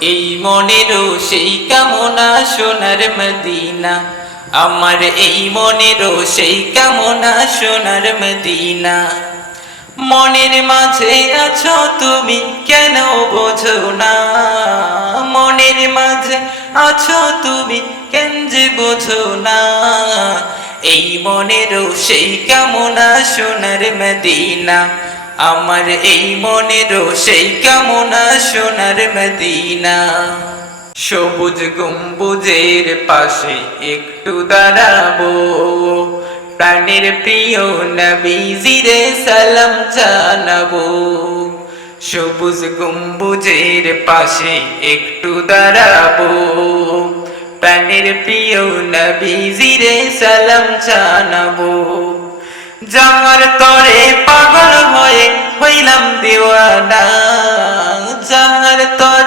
এই মনেরও সেই কামনা সোনার মদিনা, আমার এই মনেরও সেই কামনা সোনার মদিনা। মনের মাঝে আছো তুমি কেন বোঝো না, মনের মাঝে আছো তুমি কেন যে বোঝো না। এই মনেরও সেই কামনা সোনার মদিনা, আমার এই মনেরও সেই কামনা সোনার মদিনা। সবুজ গম্বুজের পাশে একটু দাঁড়াবো, প্রাণের প্রিয় নবীজিরে সালাম জানাবো। সবুজ গম্বুজের পাশে একটু দাঁড়াবো, প্রাণের প্রিয় নবীজিরে সালাম জানাবো। যাহার তরে পাগল হয়ে হইলাম দিওয়ানা, যাহার তরে